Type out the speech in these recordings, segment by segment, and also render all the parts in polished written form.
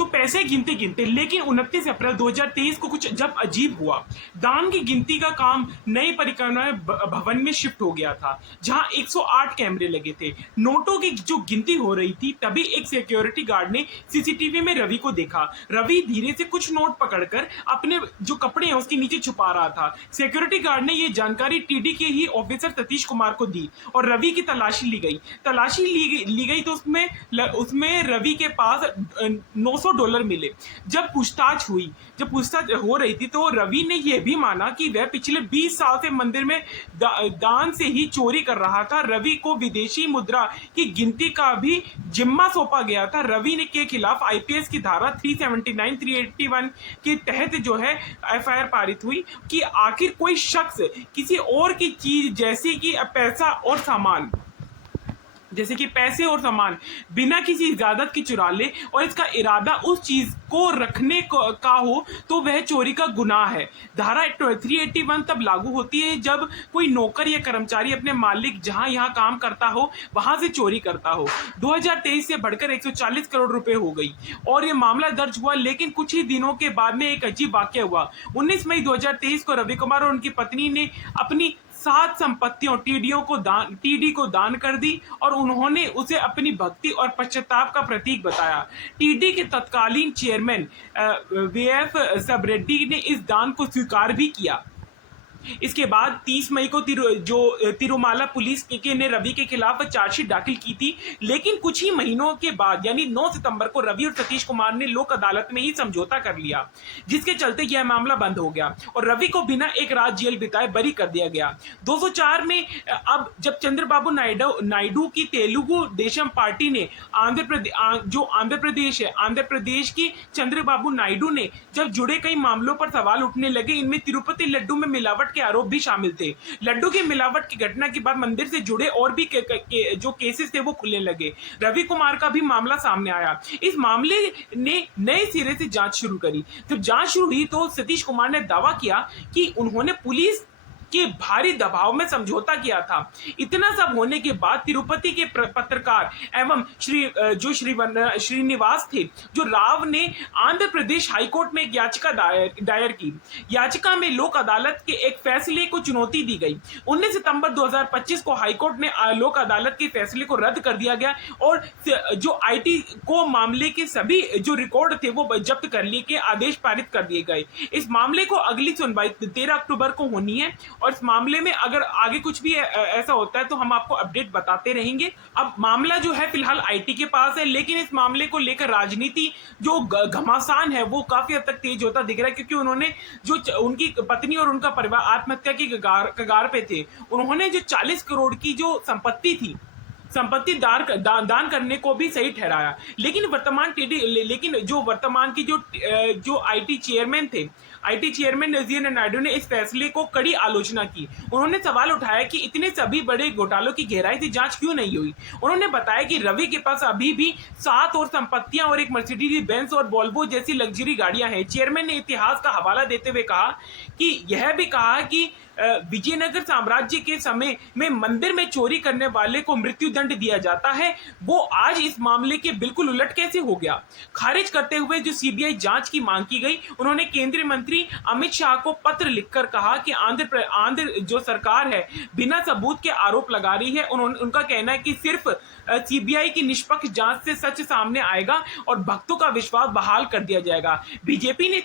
तो पैसे गिनते गिनते लेकिन 29 अप्रैल 2023 को कुछ जब अजीब हुआ। दान की गिनती का काम नए परिक्रमा भवन में शिफ्ट हो गया था, जहां 108 कैमरे लगे थे। नोटों की जो गिनती हो रही थी, तभी एक सिक्योरिटी गार्ड ने सीसीटीवी में रवि को देखा। रवि धीरे से कुछ नोट पकड़कर अपने जो कपड़े हैं उसके नीचे छुपा रहा था। सिक्योरिटी गार्ड ने यह जानकारी टीडी के ही ऑफिसर सतीश कुमार को दी और रवि की तलाशी ली गई। तलाशी ली गई तो उसमें रवि के पास $900 मिले। जब पूछताछ हो रही थी तो रवि ने यह भी माना कि वह पिछले 20 साल से मंदिर में दान से ही चोरी कर रहा था। रवि को विदेशी मुद्रा की गिनती का भी जिम्मा सौंपा गया था। रवि ने के खिलाफ आईपीएस की धारा 379, 381 के तहत जो है एफआईआर पारित हुई कि आखिर कोई शख्स किसी और की चीज जैसे कि पैसे और सामान बिना किसी इजाजत की चुरा ले और इसका इरादा उस चीज को रखने का हो तो वह चोरी का गुनाह है। धारा 381 तब लागू होती है जब कोई नौकर या कर्मचारी अपने मालिक जहां यहां काम करता हो वहां से चोरी करता हो। 2023 से बढ़कर 140 करोड़ रुपए हो गई और यह मामला दर्ज हुआ। लेकिन कुछ ही दिनों के बाद में एक अजीब वाकया हुआ। 19 मई 2023 को रवि कुमार और उनकी पत्नी ने अपनी 7 संपत्तियों टीडी को दान कर दी और उन्होंने उसे अपनी भक्ति और पश्चाताप का प्रतीक बताया। टीडी के तत्कालीन चेयरमैन वीएफ सबरेड्डी ने इस दान को स्वीकार भी किया। इसके बाद 30 मई को तिरुमाला पुलिस ने रवि के खिलाफ चार्जशीट दाखिल की थी। लेकिन कुछ ही महीनों के बाद यानी 9 सितंबर को रवि और सतीश कुमार ने लोक अदालत में ही समझौता कर लिया, जिसके चलते यह मामला बंद हो गया और रवि को बिना एक रात जेल बिताए बरी कर दिया गया। 204 में अब जब चंद्रबाबू नायडू की तेलुगु देशम पार्टी ने आंध्र प्रदेश की चंद्रबाबू नायडू ने जब जुड़े कई मामलों पर सवाल उठने लगे। इनमें तिरुपति लड्डू में मिलावट के आरोप भी शामिल थे। लड्डू की मिलावट की घटना के बाद मंदिर से जुड़े और भी जो केसेस थे वो खुलने लगे। रवि कुमार का भी मामला सामने आया। इस मामले ने नए सिरे से जांच शुरू करी। जब जांच शुरू हुई तो सतीश कुमार ने दावा किया कि उन्होंने पुलिस के भारी दबाव में समझौता किया था। इतना सब होने के बाद तिरुपति के पत्रकार एवं श्रीनिवास थे जो राव ने आंध्र प्रदेश हाईकोर्ट में एक याचिका दायर की। याचिका में लोक अदालत के एक फैसले को चुनौती दी गई। 19 सितंबर 2025 को हाईकोर्ट ने लोक अदालत के फैसले को रद्द कर दिया गया और जो आईटी को मामले के सभी जो रिकॉर्ड थे वो जब्त कर लिए के आदेश पारित कर दिए गए। इस मामले को अगली सुनवाई 13 अक्टूबर को होनी है और इस मामले में अगर आगे कुछ भी ऐसा होता है तो हम आपको अपडेट बताते रहेंगे। अब मामला जो है फिलहाल आईटी के पास है, लेकिन इस मामले को लेकर राजनीति जो घमासान है वो काफी हद तक तेज होता दिख रहा है, क्योंकि उन्होंने जो उनकी पत्नी और उनका परिवार आत्महत्या की कगार पे थे, उन्होंने जो 40 करोड़ की जो संपत्ति दान करने को भी सही ठहराया। लेकिन वर्तमान की जो आईटी चेयरमैन नजीर नायडू ने इस फैसले को कड़ी आलोचना की। उन्होंने सवाल उठाया कि इतने सभी बड़े घोटालों की गहराई से जांच क्यों नहीं हुई। उन्होंने बताया कि रवि के पास अभी भी 7 और संपत्तियां और एक मर्सिडीज बेंज और वोल्वो जैसी लग्जरी गाड़ियां हैं। चेयरमैन ने इतिहास का हवाला देते हुए कहा कि यह भी कहा कि विजयनगर साम्राज्य के समय में मंदिर में चोरी करने वाले को मृत्यु दंड दिया जाता है, वो आज इस मामले के बिल्कुल उलट कैसे हो गया। खारिज करते हुए जो सीबीआई जांच की मांग की गई, उन्होंने केंद्रीय मंत्री अमित शाह को पत्र लिखकर कहा कि आंध्र जो सरकार है बिना सबूत के आरोप लगा रही है। उनका कहना है कि सिर्फ सीबीआई की निष्पक्ष जांच से सच सामने आएगा और भक्तों का विश्वास बहाल कर दिया जाएगा। बीजेपी ने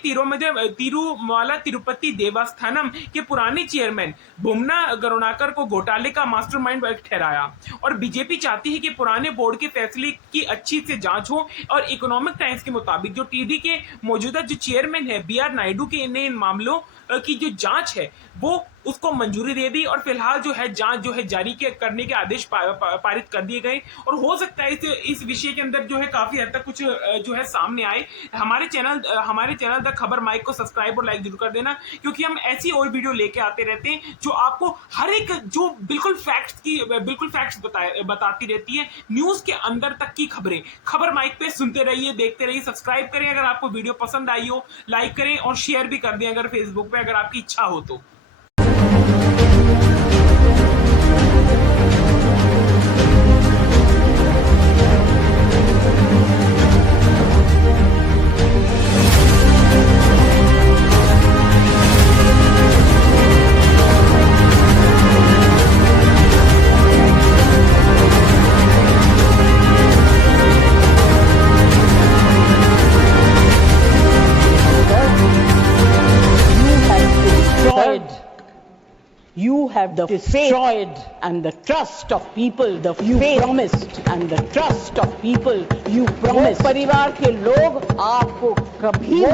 तिरुमाला तिरुपति देवस्थानम के पुराने चेयरमैन बुमना करुणाकर को घोटाले का मास्टरमाइंड ठहराया और बीजेपी चाहती है कि पुराने बोर्ड के फैसले की अच्छी से जांच हो और इकोनॉमिक टाइम्स के मुताबिक जो टीडी के मौजूदा जो चेयरमैन है बीआर नायडू के इन मामलों की जो जांच है वो उसको मंजूरी दे दी और फिलहाल जो है जांच जो है जारी करने के आदेश पारित कर दिए गए और हो सकता है इस विषय के अंदर जो है काफी हद तक कुछ जो है सामने आए। हमारे चैनल द खबर माइक को सब्सक्राइब और लाइक जरूर कर देना, क्योंकि हम ऐसी और वीडियो लेके आते रहते हैं जो आपको हर एक जो बिल्कुल फैक्ट्स बताती रहती है, न्यूज के अंदर तक की खबरें। खबर माइक पे सुनते रहिए, देखते रहिए, सब्सक्राइब करें अगर आपको वीडियो पसंद आई हो, लाइक करें और शेयर भी कर दें अगर फेसबुक पे अगर आपकी इच्छा हो तो। have destroyed and the trust of people, the you promised and the trust of people you promised. परिवार के लोग आपको कभी